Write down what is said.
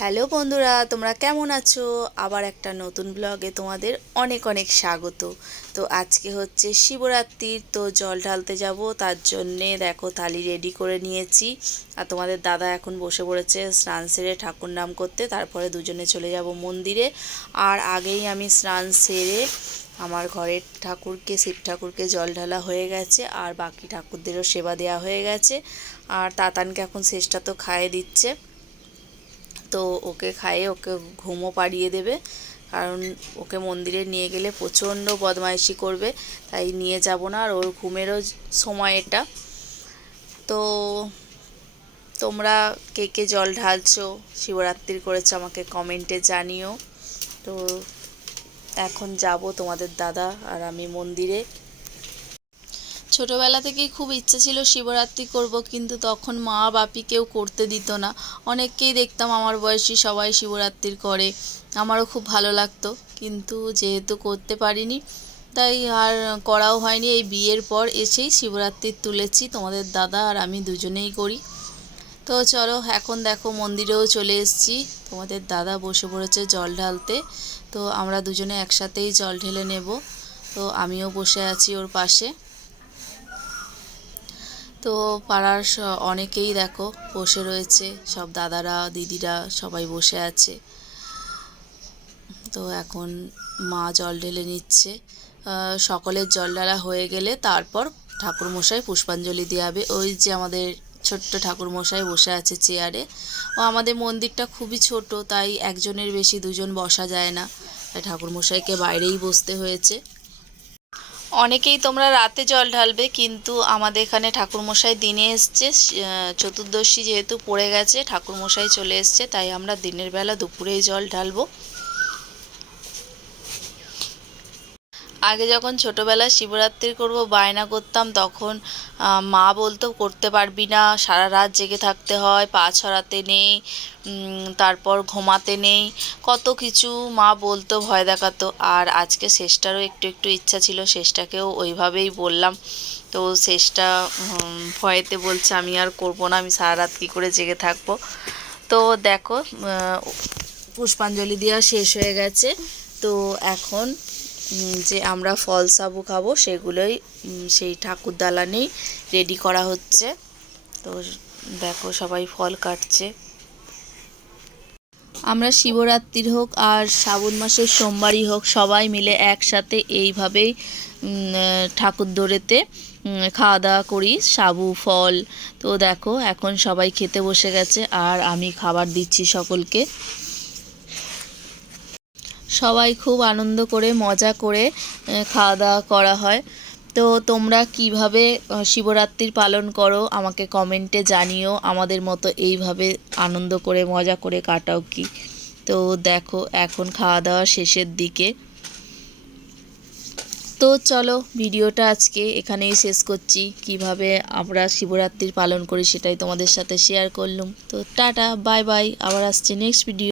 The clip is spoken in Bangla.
হ্যালো বন্ধুরা, তোমরা কেমন আছো? আবার একটা নতুন ব্লগে তোমাদের অনেক অনেক স্বাগত। তো আজকে হচ্ছে শিবরাত্রির, তো জল ঢালতে যাব, তার জন্যে দেখো থালি রেডি করে নিয়েছি। আর তোমাদের দাদা এখন বসে পড়েছে স্নান সেরে ঠাকুর নাম করতে, তারপরে দুজনে চলে যাব মন্দিরে। আর আগেই আমি স্নান সেরে আমার ঘরের ঠাকুরকে, শিব ঠাকুরকে জল ঢালা হয়ে গেছে, আর বাকি ঠাকুরদেরও সেবা দেওয়া হয়ে গেছে। আর তাতানকে এখন শেষটা তো খাইয়ে দিচ্ছে, তো ওকে খাইয়ে ওকে ঘুমও পাড়িয়ে দেবে, কারণ ওকে মন্দিরে নিয়ে গেলে প্রচণ্ড বদমাইশি করবে, তাই নিয়ে যাব না। আর ওর ঘুমেরও সময় এটা। তো তোমরা কে কে জল ঢালছো, শিবরাত্রি করেছো, আমাকে কমেন্টে জানিও। তো এখন যাব তোমাদের দাদা আর আমি মন্দিরে। ছোটোবেলা থেকেই খুব ইচ্ছে ছিল শিবরাত্রি করব, কিন্তু তখন মা বাপি কেউ করতে দিত না। অনেককেই দেখতাম আমার বয়সী সবাই শিবরাত্রি করে, আমারও খুব ভালো লাগতো, কিন্তু যেহেতু করতে পারিনি তাই আর করাও হয়নি। এই বিয়ের পর এসেই শিবরাত্রি তুলেছি, তোমাদের দাদা আর আমি দুজনেই করি। তো চলো, এখন দেখো মন্দিরেও চলে এসেছি, তোমাদের দাদা বসে পড়েছে জল ঢালতে। তো আমরা দুজনে একসাথেই জল ঢেলে নেব। তো আমিও বসে আছি ওর পাশে। তো পাড়ার অনেকেই দেখো বসে রয়েছে, সব দাদারা দিদিরা সবাই বসে আছে। তো এখন মা জল ঢেলে নিচ্ছে। সকলের জল ঢালা হয়ে গেলে তারপর ঠাকুরমশাই পুষ্পাঞ্জলি দেওয়া হবে। ওই যে আমাদের ছোট্ট ঠাকুরমশাই বসে আছে চেয়ারে। ও আমাদের মন্দিরটা খুবই ছোট, তাই একজনের বেশি দুজন বসা যায় না, তাই ঠাকুরমশাইকে বাইরেই বসতে হয়েছে। অনেকেই তোমরা রাতে জল ঢালবে, কিন্তু আমাদের এখানে ঠাকুরমশাই দিনে এসছে। চতুর্দশী যেহেতু পড়ে গেছে, ঠাকুরমশাই চলে এসছে, তাই আমরা দিনের বেলা দুপুরেই জল ঢালবো। আগে যখন ছোটোবেলায় শিবরাত্রি করব বায়না করতাম, তখন মা বলতো করতে পারবি না, সারা রাত জেগে থাকতে হয়, পা ছড়াতে নেই, তারপর ঘুমাতে নেই, কত কিছু মা বলতো, ভয় দেখাতো। আর আজকে শেষটারও একটু একটু ইচ্ছা ছিল, শেষটাকেও ওইভাবেই বললাম। তো শেষটা ভয়েতে বলছে আমি আর করবো না, আমি সারা রাত কী করে জেগে থাকবো। তো দেখো পুষ্পাঞ্জলি দেওয়া শেষ হয়ে গেছে। তো এখন যে আমরা ফল সাবু খাবো সেগুলোই সেই ঠাকুর দালানেই রেডি করা হচ্ছে। তো দেখো সবাই ফল কাটছে। আমরা শিবরাত্রির হোক আর শ্রাবণ মাসের সোমবারই হোক, সবাই মিলে একসাথে এইভাবেই ঠাকুর দোরেতে খাওয়া দাওয়া করি, সাবু ফল। তো দেখো এখন সবাই খেতে বসে গেছে, আর আমি খাবার দিচ্ছি সকলকে। সবাই খুব আনন্দ করে মজা করে খাওয়া দাওয়া করা হয়। তো তোমরা কিভাবে শিবরাত্রি পালন করো আমাকে কমেন্টে জানিও, আমাদের মতো এইভাবে আনন্দ করে মজা করে কাটাও কি। তো দেখো এখন খাওয়া দাওয়া শেষের দিকে। তো চলো ভিডিওটা আজকে এখানেই শেষ করছি। কিভাবে আমরা শিবরাত্রি পালন করি সেটাই তোমাদের সাথে শেয়ার করলাম। তো টাটা, বাই বাই, আবার আসছে নেক্সট ভিডিও।